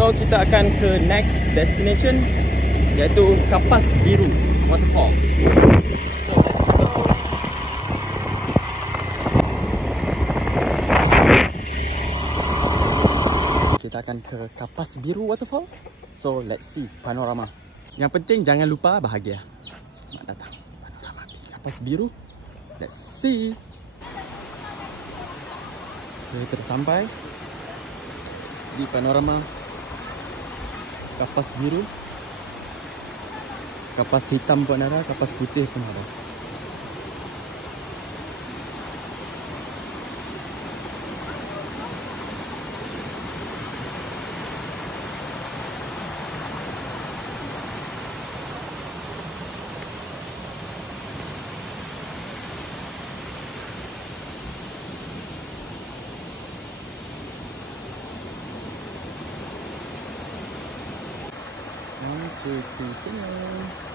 So kita akan ke next destination, iaitu Kapas Biru Waterfall. So let's go. Kita akan ke Kapas Biru Waterfall. So let's see panorama. Yang penting jangan lupa bahagia. Selamat datang panorama Kapas Biru. Let's see. Kita sampai di panorama Kapas Biru. Kapas hitam pun ada, kapas putih pun ada. Cuci sini.